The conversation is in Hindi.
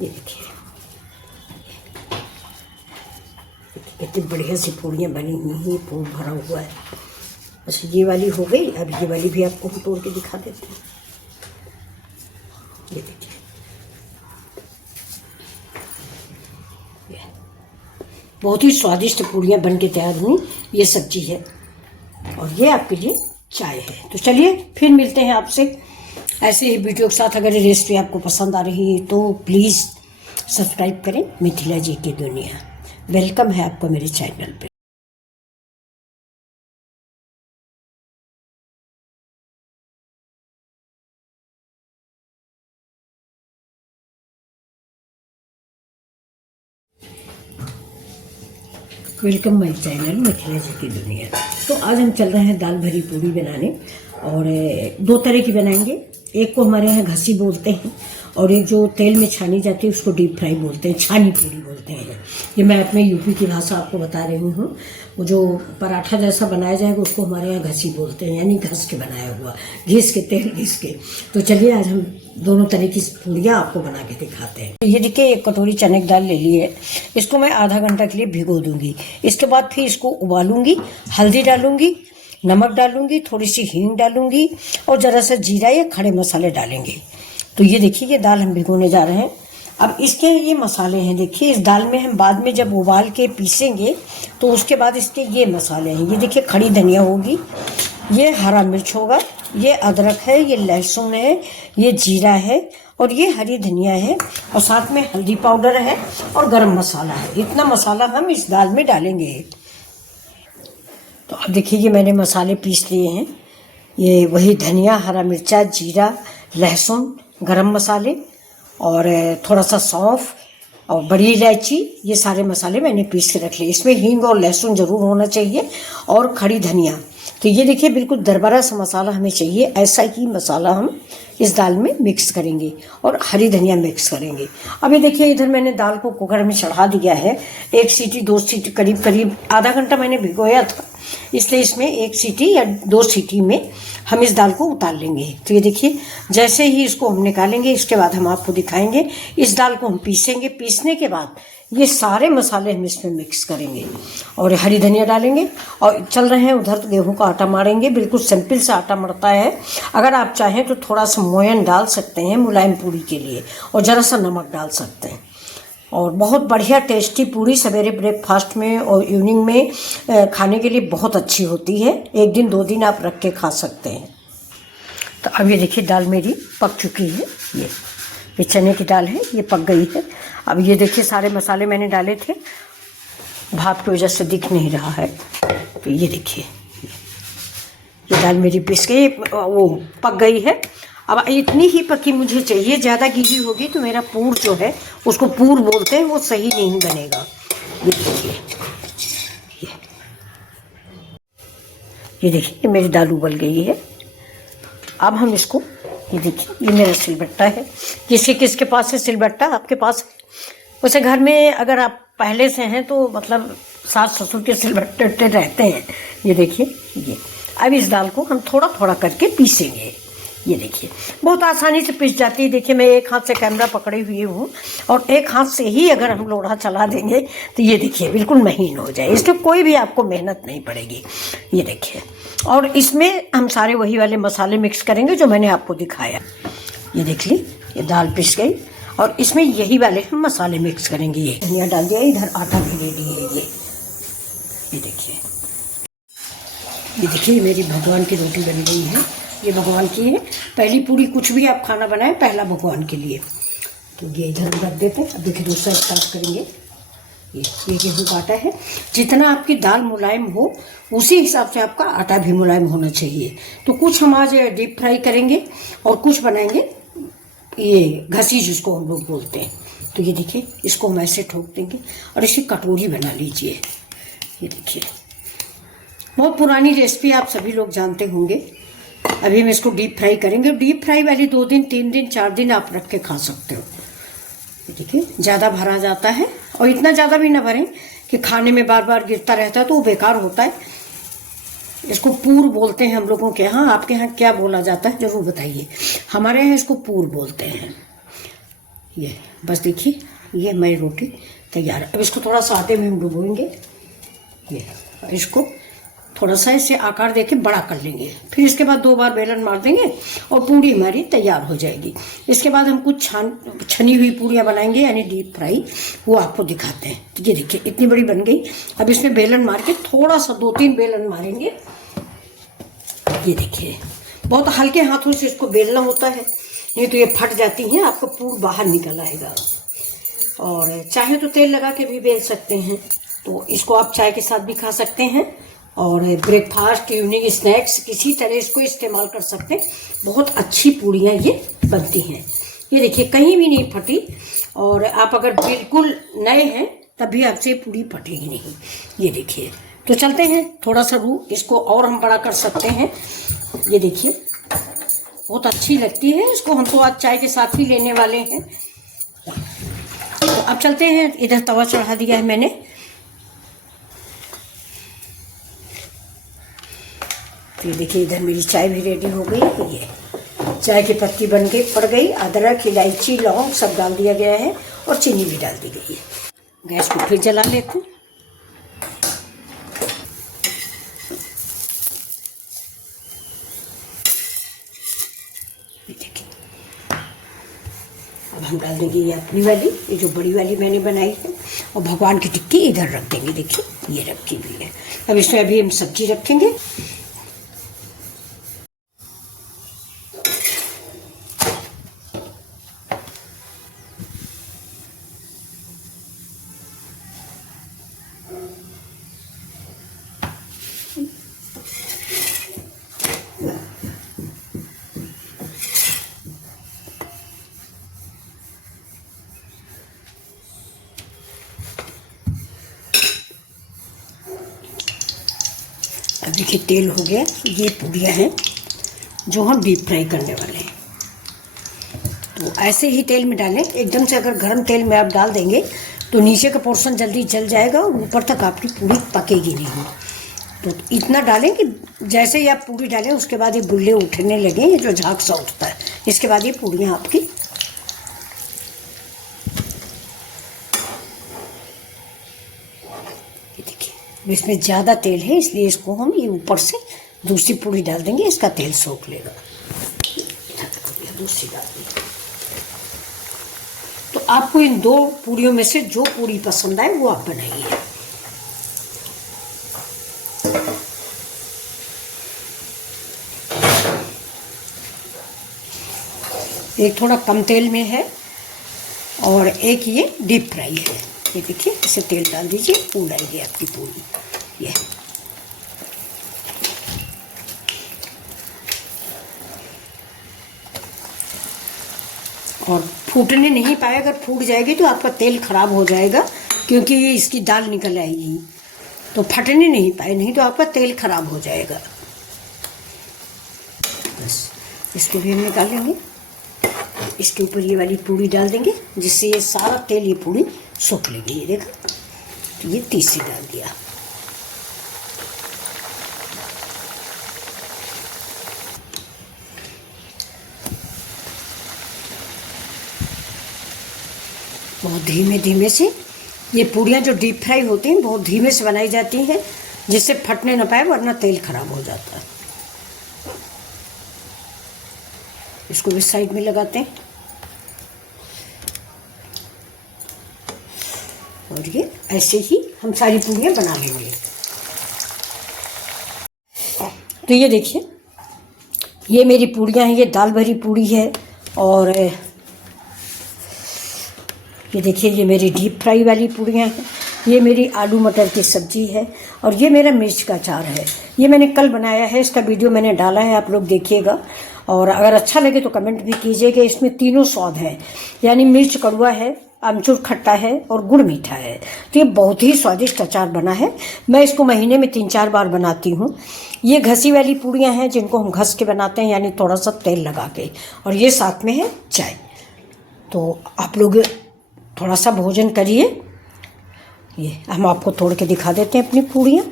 ये देखिए कितनी बढ़िया सी पूड़ियाँ बनी हुई हैं, पूर भरा हुआ है। अच्छा ये वाली हो गई, अब ये वाली भी आपको हम तोड़ के दिखा देते हैं। ये देखिए बहुत ही स्वादिष्ट पूड़ियाँ बन के तैयार हुई। ये सब्जी है और ये आपके लिए चाय है। तो चलिए फिर मिलते हैं आपसे ऐसे ही वीडियो के साथ। अगर ये रेसिपी आपको पसंद आ रही है तो प्लीज़ सब्सक्राइब करें मिथिला जी की दुनिया। वेलकम है आपको मेरे चैनल पे। वेलकम माय चैनल मिथिला जी की दुनिया। तो आज हम चल रहे हैं दाल भरी पूड़ी बनाने, और दो तरह की बनाएंगे। एक को हमारे यहाँ घसी बोलते हैं और एक जो तेल में छानी जाती है उसको डीप फ्राई बोलते हैं, छानी पूड़ी बोलते हैं। ये मैं अपने यूपी की भाषा आपको बता रही हूँ। वो जो पराठा जैसा बनाया जाएगा उसको हमारे यहाँ घसी बोलते हैं, यानी घस के बनाया हुआ, घिस के, तेल घिस के। तो चलिए आज हम दोनों तरह की पूड़ियाँ आपको बना के दिखाते हैं। ये देखिए एक कटोरी चने की दाल ले ली है, इसको मैं आधा घंटा के लिए भिगो दूंगी। इसके बाद फिर इसको उबालूंगी, हल्दी डालूंगी, नमक डालूंगी, थोड़ी सी हींग डालूंगी और ज़रा सा जीरा या खड़े मसाले डालेंगे। तो ये देखिए ये दाल हम भिगोने जा रहे हैं। अब इसके ये मसाले हैं, देखिए इस दाल में हम बाद में जब उबाल के पीसेंगे तो उसके बाद इसके ये मसाले हैं। ये देखिए खड़ी धनिया होगी, ये हरा मिर्च होगा, ये अदरक है, ये लहसुन है, ये जीरा है और ये हरी धनिया है, और साथ में हल्दी पाउडर है और गरम मसाला है। इतना मसाला हम इस दाल में डालेंगे। तो अब देखिए ये मैंने मसाले पीस लिए हैं। ये वही धनिया, हरा मिर्चा, जीरा, लहसुन, गरम मसाले और थोड़ा सा सौंफ और बड़ी इलायची, ये सारे मसाले मैंने पीस के रख लिए। इसमें हींग और लहसुन ज़रूर होना चाहिए और खड़ी धनिया। तो ये देखिए बिल्कुल दरबरा सा मसाला हमें चाहिए। ऐसा ही मसाला हम इस दाल में मिक्स करेंगे और हरी धनिया मिक्स करेंगे। अब ये देखिए इधर मैंने दाल को कुकर में चढ़ा दिया है। एक सीटी, दो सीटी, करीब करीब आधा घंटा मैंने भिगोया था, इसलिए इसमें एक सीटी या दो सीटी में हम इस दाल को उतार लेंगे। तो ये देखिए जैसे ही इसको हम निकालेंगे इसके बाद हम आपको दिखाएंगे। इस दाल को हम पीसेंगे, पीसने के बाद ये सारे मसाले हम इसमें मिक्स करेंगे और हरी धनिया डालेंगे। और चल रहे हैं उधर तो गेहूं का आटा मारेंगे, बिल्कुल सिंपल सा आटा मरता है। अगर आप चाहें तो थोड़ा सा मोयन डाल सकते हैं मुलायम पूड़ी के लिए, और ज़रा सा नमक डाल सकते हैं। और बहुत बढ़िया टेस्टी पूड़ी सवेरे ब्रेकफास्ट में और इवनिंग में खाने के लिए बहुत अच्छी होती है। एक दिन दो दिन आप रख के खा सकते हैं। तो अब ये देखिए दाल मेरी पक चुकी है। ये चने की दाल है, ये पक गई है। अब ये देखिए सारे मसाले मैंने डाले थे, भाप की वजह से दिख नहीं रहा है। तो ये देखिए ये दाल मेरी पिस गई, वो पक गई है। अब इतनी ही पकी मुझे चाहिए, ज़्यादा गीली होगी तो मेरा पूर जो है उसको पूर बोलते हैं, वो सही नहीं बनेगा। ये देखिए ये देखिए मेरी दाल उबल गई है। अब हम इसको, ये देखिए ये मेरा सिलबट्टा है। किसके पास है सिलबट्टा? आपके पास? वैसे घर में अगर आप पहले से हैं तो मतलब सास ससुर के सिलबट्टे रहते हैं। ये देखिए ये अब इस दाल को हम थोड़ा थोड़ा करके पीसेंगे। ये देखिए बहुत आसानी से पिस जाती है। देखिए मैं एक हाथ से कैमरा पकड़े हुए हूँ और एक हाथ से ही अगर हम लोढ़ा चला देंगे तो ये देखिए बिल्कुल महीन हो जाए। इसमें कोई भी आपको मेहनत नहीं पड़ेगी। ये देखिए, और इसमें हम सारे वही वाले मसाले मिक्स करेंगे जो मैंने आपको दिखाया। ये देख ली ये दाल पिस गई और इसमें यही वाले हम मसाले मिक्स करेंगे। ये धनिया डाल दिया, इधर आटा भी रेडी है। ये देखिए मेरी भगवान की रोटी बन गई है। ये भगवान की है। पहली पूड़ी, कुछ भी आप खाना बनाएं पहला भगवान के लिए। तो ये इधर रख देते हैं। अब देखिए दूसरा स्टार्ट करेंगे। ये गेहूं का आटा है। जितना आपकी दाल मुलायम हो उसी हिसाब से आपका आटा भी मुलायम होना चाहिए। तो कुछ हम आज डीप फ्राई करेंगे और कुछ बनाएंगे ये घसी, जिसको हम लोग बोलते हैं। तो ये देखिए इसको हम ऐसे ठोक देंगे और इसी कटोरी बना लीजिए। ये देखिए बहुत पुरानी रेसिपी, आप सभी लोग जानते होंगे। अभी हम इसको डीप फ्राई करेंगे। डीप फ्राई वाली 2 दिन 3 दिन 4 दिन आप रख के खा सकते हो। देखिए ज़्यादा भरा जाता है और इतना ज़्यादा भी ना भरें कि खाने में बार बार गिरता रहता है तो वो बेकार होता है। इसको पूर बोलते हैं हम लोगों के यहाँ। आपके यहाँ क्या बोला जाता है ज़रूर बताइए। हमारे यहाँ इसको पूर बोलते हैं। ये बस देखिए, ये हमारी रोटी तैयार है। अब इसको थोड़ा सा आटे में हम डुबोएंगे। ये इसको थोड़ा सा इसे आकार देके बड़ा कर लेंगे, फिर इसके बाद 2 बार बेलन मार देंगे और पूड़ी हमारी तैयार हो जाएगी। इसके बाद हम कुछ छनी हुई पूड़ियाँ बनाएंगे, यानी डीप फ्राई, वो आपको दिखाते हैं। तो ये देखिए इतनी बड़ी बन गई। अब इसमें बेलन मार के थोड़ा सा 2-3 बेलन मारेंगे। ये देखिए बहुत हल्के हाथों से इसको बेलना होता है, नहीं तो ये फट जाती हैं, आपको पूड़ बाहर निकल आएगा। और चाहे तो तेल लगा के भी बेल सकते हैं, तो इसको आप चाय के साथ भी खा सकते हैं और ब्रेकफास्ट, इवनिंग स्नैक्स किसी तरह इसको इस्तेमाल कर सकते हैं। बहुत अच्छी पूड़ियाँ ये बनती हैं। ये देखिए कहीं भी नहीं फटी, और आप अगर बिल्कुल नए हैं तब भी आपसे पूड़ी फटेगी नहीं। ये देखिए, तो चलते हैं थोड़ा सा इसको और हम बड़ा कर सकते हैं। ये देखिए बहुत अच्छी लगती है, इसको हम तो आज चाय के साथ ही लेने वाले हैं। तो अब चलते हैं, इधर तवा चढ़ा दिया है मैंने। तो देखिए इधर मेरी चाय भी रेडी हो गई। ये चाय की पत्ती बन के पड़ गई, अदरक, इलायची, लौंग सब डाल दिया गया है और चीनी भी डाल दी गई है। गैस को फिर जला लेते हैं। देखिए अब हम डाल देंगे ये अपनी वाली, ये जो बड़ी वाली मैंने बनाई है, और भगवान की टिक्की इधर रख देंगे। देखिए ये रखी हुई है। अब इसमें अभी हम सब्जी रखेंगे। अब देखिए तेल हो गया। ये पूड़ियाँ हैं जो हम डीप फ्राई करने वाले हैं। तो ऐसे ही तेल में डालें, एकदम से अगर गर्म तेल में आप डाल देंगे तो नीचे का पोर्शन जल्दी जल जाएगा और ऊपर तक आपकी पूड़ी पकेगी नहीं। तो इतना डालें कि जैसे ही आप पूड़ी डालें उसके बाद ये बुल्ले उठने लगे, ये जो झाग सा उठता है, इसके बाद ये पूड़ियाँ आपकी इसमें ज़्यादा तेल है, इसलिए इसको हम ये ऊपर से दूसरी पूड़ी डाल देंगे, इसका तेल सोख लेगा। दूसरी डाल देंगे। तो आपको इन 2 पूड़ियों में से जो पूड़ी पसंद आए वो आप बनाइए। एक थोड़ा कम तेल में है और एक ये डीप फ्राई है। ये देखिए इसे तेल डाल दीजिए, पूड़ आएगी आपकी पूड़ी। ये और फूटने नहीं पाए, अगर फूट जाएगी तो आपका तेल खराब हो जाएगा, क्योंकि ये इसकी दाल निकल आएगी। तो फटने नहीं पाए, नहीं तो आपका तेल खराब हो जाएगा। बस इसको भी हम निकालेंगे। इसके ऊपर ये वाली पूड़ी डाल देंगे, जिससे ये सारा तेल ये पूड़ी सोख लेगी। ये देखो, तो ये तीसरी डाल दिया। बहुत धीमे धीमे से ये पूड़ियाँ जो डीप फ्राई होती हैं बहुत धीमे से बनाई जाती हैं, जिससे फटने न पाए, वरना तेल खराब हो जाता है। इसको भी साइड में लगाते हैं और ये ऐसे ही हम सारी पूड़ियाँ बना लेंगे। तो ये देखिए, ये मेरी पूड़ियाँ हैं। ये दाल भरी पूड़ी है, और ये देखिए ये मेरी डीप फ्राई वाली पूड़ियाँ हैं। ये मेरी आलू मटर की सब्जी है, और ये मेरा मिर्च का अचार है। ये मैंने कल बनाया है, इसका वीडियो मैंने डाला है, आप लोग देखिएगा। और अगर अच्छा लगे तो कमेंट भी कीजिएगा। इसमें तीनों स्वाद हैं, यानी मिर्च कड़वा है, आमचूर खट्टा है और गुड़ मीठा है। तो ये बहुत ही स्वादिष्ट अचार बना है। मैं इसको महीने में 3-4 बार बनाती हूँ। ये घसी वाली पूड़ियाँ हैं, जिनको हम घस के बनाते हैं, यानी थोड़ा सा तेल लगा के, और ये साथ में है चाय। तो आप लोग थोड़ा सा भोजन करिए। ये हम आपको तोड़ के दिखा देते हैं अपनी पूड़ियाँ।